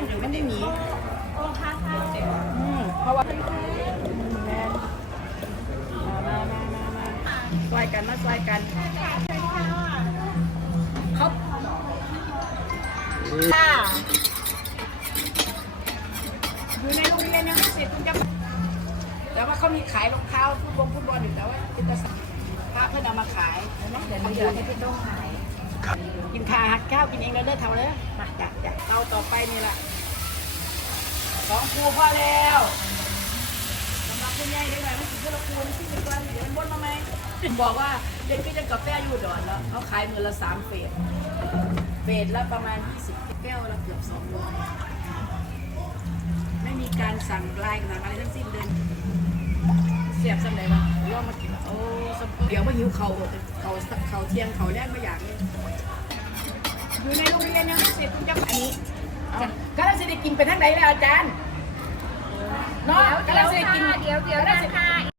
งหรือมันได้หนีโอ้ค่ะค่ะอืมเพราะว่าแม่มามามามาซอยกันมาซอยกันเขาค่ะอยู่ในโรงเรียนยังไม่เสร็จคุณจะแต่ว่าเขามีขายรองเท้าฟุตบอลฟุตบอลอยู่แต่ว่าเป็นภาษาพระเพื่อนเอามาขายแล้วเดี๋ยวเราเดี๋ยวให้พี่ต้องขาย กินข้าวหักข้าวกินเองแล้วเด้อเท่าเลยมาจ้ะจ้ะเตาต่อไปนี่แหละสองครูพอแล้วสำหรับคุณยายได้ไหมมันคือละคูณที่เป็นวันเดี๋ยวมันบนมาไหมบอกว่าเด็กก็จะกาแฟอยู่ดอนแล้วเขาขายมือละสามเฟสเฟสละประมาณ20แก้วละเกือบสองร้อยไม่มีการสั่งลายสั่งอะไรทั้งสิ้นเดินเสียบสำไหนวะลอง มากินโอ้สำเดี๋ยวมาหิวเขาเขาเขาเที่ยงเขาแรกไม่อยากเลยอยู่ในโรงเรียนยังไม่เสร็จคุณจะอันนี้ก็เราจะได้กินไปทางไหนแล้วอาจารย์เนาะก็เราจะได้กินเดี๋ยวเดี๋ยวก็นะเราจะคะ